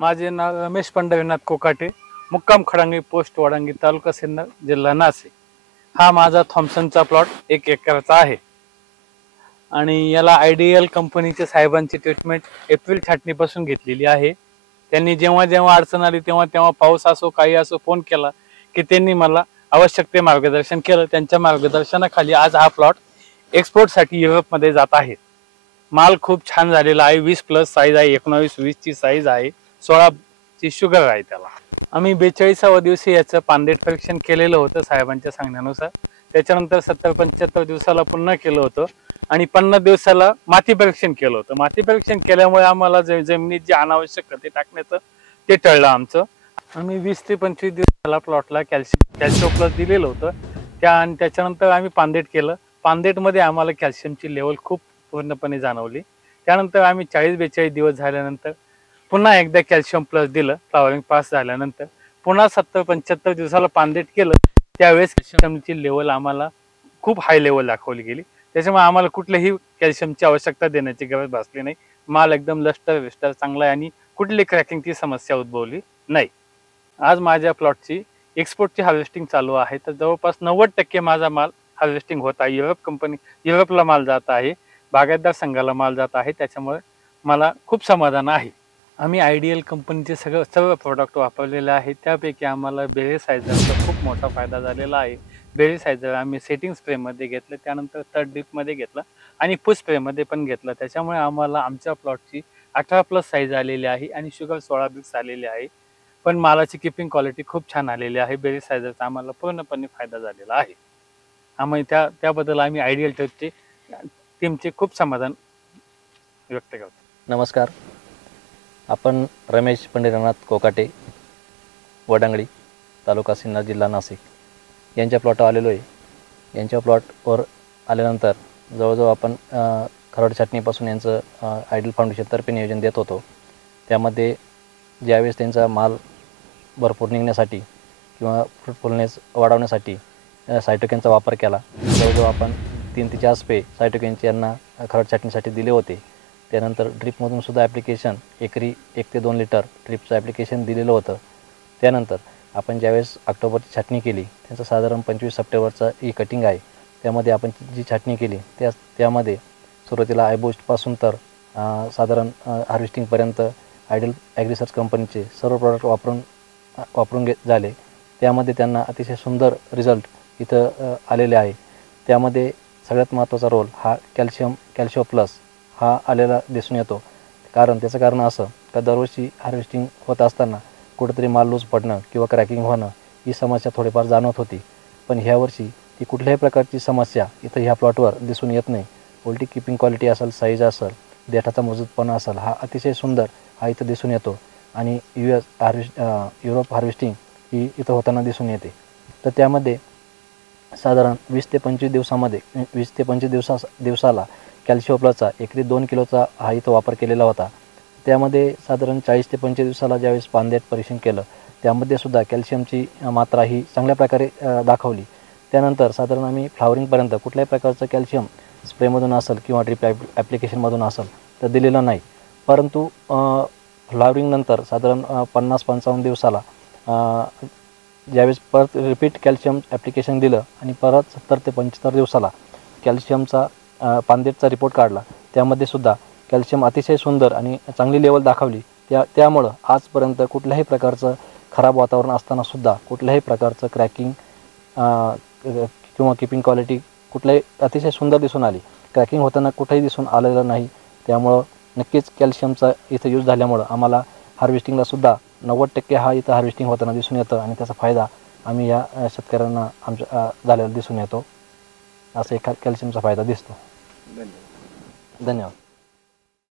माझे नाव रमेश पंढरीनाथ कोकाटे, मुक्काम खडांगी, पोस्ट वडांगी, तालुका सिन्नर, जिल्हा नाशिक। हा माझा थॉम्सनचा प्लॉट 1 एकरचा आहे आणि याला आयडियल कंपनीच्या साहेबांची ट्रीटमेंट एप्रिल छाटणीपासून घेतलेली आहे। त्यांनी जेव्हा जेव्हा अडचण आली तेव्हा तेव्हा पाऊस असो काही असो फोन केला की त्यांनी मला आवश्यक ते मार्गदर्शन केलं। त्यांच्या मार्गदर्शनाखाली आज हा प्लॉट एक्सपोर्टसाठी युरोपमध्ये जात आहे। माल खूप छान झालेला आहे। 20+ साईज आहे, 19-20 ची साईज आहे, 16 ची शुगर आहे त्याला। आम्ही 42व्या दिवशी याचं पानदेट परीक्षण केलेलं होतं साहेबांच्या सांगण्यानुसार। त्याच्यानंतर 70-75 दिवसाला पुन्हा केलं होतं आणि 50 दिवसाला माती परीक्षण केलं होतं। माती परीक्षण केल्यामुळे आम्हाला जमिनीत जे अनावश्यक खते टाकण्याचं ते टळलं आमचं। आम्ही 20 ते 25 दिवसाला प्लॉटला कॅल्शियम प्लस दिलेलं होतं त्याच्यानंतर आम्ही पानदेट केलं। पानदेटमध्ये आम्हाला कॅल्शियमची लेवल खूप पूर्णपणे जाणवली। त्यानंतर आम्ही 40-42 दिवस झाल्यानंतर पुन्हा एकदा कॅल्शियम प्लस दिलं। फ्लावरिंग पास झाल्यानंतर पुन्हा 70-75 दिवसाला पानदेट केलं। त्यावेळेस कॅल्शियमची लेवल आम्हाला खूप हाय लेवल दाखवली गेली। त्याच्यामुळे आम्हाला कुठल्याही कॅल्शियमची आवश्यकता देण्याची गरज भासली नाही। माल एकदम लष्टर चांगला आहे आणि कुठली क्रॅकिंगची समस्या उद्भवली नाही। आज माझ्या प्लॉटची एक्सपोर्टची हार्वेस्टिंग चालू आहे, तर जवळपास 90% माझा माल हार्वेस्टिंग होत आहे। युरोपला माल जात आहे, बागायतदार संघाला माल जात आहे, त्याच्यामुळे मला खूप समाधान आहे। आम्ही आयडियल कंपनीचे सर्व प्रोडक्ट वापरलेले आहेत। त्यापैकी आम्हाला बेरिसायझरचा खूप मोठा फायदा झालेला आहे। बेरिसायझर आम्ही सेटिंग स्प्रेमध्ये घेतलं, त्यानंतर थर्ड ड्रिपमध्ये घेतलं आणि फुल स्प्रेमध्ये पण घेतलं। त्याच्यामुळे आम्हाला आमच्या प्लॉटची 18+ साईज आलेली आहे आणि शुगर 16 बिट्स आलेली आहे। पण मालाची किपिंग क्वालिटी खूप छान आलेली आहे। बेरिसायझरचा आम्हाला पूर्णपणे फायदा झालेला आहे। आम्ही त्याबद्दल आम्ही आयडियल टीमचे खूप समाधान व्यक्त करतो। नमस्कार, आपण रमेश पंढरीनाथ कोकाटे, वडांगडी, तालुका सिन्नर, जिल्हा नाशिक यांच्या प्लॉटवर आलेलो आहे। यांच्या प्लॉटवर आल्यानंतर जवळजवळ आपण खरड छाटणीपासून यांचं आयडियल फाउंडेशनतर्फे नियोजन देत होतो। त्यामध्ये ज्यावेळेस त्यांचा माल भरपूर निघण्यासाठी किंवा फ्रुटफुलनेस वाढवण्यासाठी सायटोकिनचा वापर केला। जवळजवळ आपण 3 ते 4 स्प्रे सायटोकिनचे यांना खरड छाटणीसाठी दिले होते। त्यानंतर ड्रिपमधून सुद्धा ॲप्लिकेशन एकरी 1 ते 2 लिटर ड्रिपचं ॲप्लिकेशन दिलेलं होतं। त्यानंतर आपण ज्यावेळेस ऑक्टोबरची छाटणी केली, त्यांचं साधारण 25 सप्टेंबरचा ही कटिंग आहे, त्यामध्ये आपण जी छाटणी केली त्यामध्ये सुरुवातीला आयबोस्टपासून तर साधारण हार्वेस्टिंगपर्यंत आयडियल ॲग्रिसर्च कंपनीचे सर्व प्रॉडक्ट वापरून झाले। त्यामध्ये त्यांना अतिशय सुंदर रिझल्ट इथं आलेले आहे। त्यामध्ये सगळ्यात महत्त्वाचा रोल हा कॅल्शियम प्लस हा आलेला दिसून येतो। त्याचं कारण असं का दरवर्षी हार्वेस्टिंग होत असताना कुठेतरी माल लूज पडणं किंवा क्रॅकिंग होणं ही समस्या थोडीफार जाणवत होती, पण ह्यावर्षी ती कुठल्याही प्रकारची समस्या इथं ह्या प्लॉटवर दिसून येत नाही। उलटी किपिंग क्वालिटी असेल, साईज असेल, देठाचा मजबूतपणा असेल, हा अतिशय सुंदर हा इथं दिसून येतो आणि युरोप हार्वेस्टिंग ही इथं होताना दिसून येते। तर त्यामध्ये साधारण 20 ते 25 दिवसाला कॅल्शियम प्लसचा एकरी 2 किलोचा हा इथं वापर केलेला होता। त्यामध्ये साधारण 40 ते 25 दिवसाला ज्यावेळेस पानदेट परीक्षण केलं, त्यामध्ये सुद्धा कॅल्शियमची मात्रा ही चांगल्या प्रकारे दाखवली। त्यानंतर साधारण आम्ही फ्लावरिंगपर्यंत कुठल्याही प्रकारचं कॅल्शियम स्प्रेमधून असेल किंवा ड्रिप ॲप्लिकेशनमधून असेल तर दिलेलं नाही, परंतु फ्लावरिंगनंतर साधारण 50-55 दिवसाला ज्यावेळेस परत रिपीट कॅल्शियम ॲप्लिकेशन दिलं आणि परत 70 ते 75 दिवसाला कॅल्शियमचा पानदेटचा रिपोर्ट काढला, त्यामध्ये सुद्धा कॅल्शियम अतिशय सुंदर आणि चांगली लेवल दाखवली। त्यामुळं आजपर्यंत कुठल्याही प्रकारचं खराब वातावरण असतानासुद्धा कुठल्याही प्रकारचं क्रॅकिंग किंवा किपिंग क्वालिटी कुठल्याही अतिशय सुंदर दिसून आली। क्रॅकिंग होताना कुठेही दिसून आलेलं नाही। त्यामुळं नक्कीच कॅल्शियमचा इथं यूज झाल्यामुळं आम्हाला हार्वेस्टिंगलासुद्धा 90% हा इथं हार्वेस्टिंग होताना दिसून येतं आणि त्याचा फायदा आम्ही या शेतकऱ्यांना आमच्या झालेला दिसून येतो। असा एक कॅल्शियमचा फायदा दिसतो। धन्यवाद।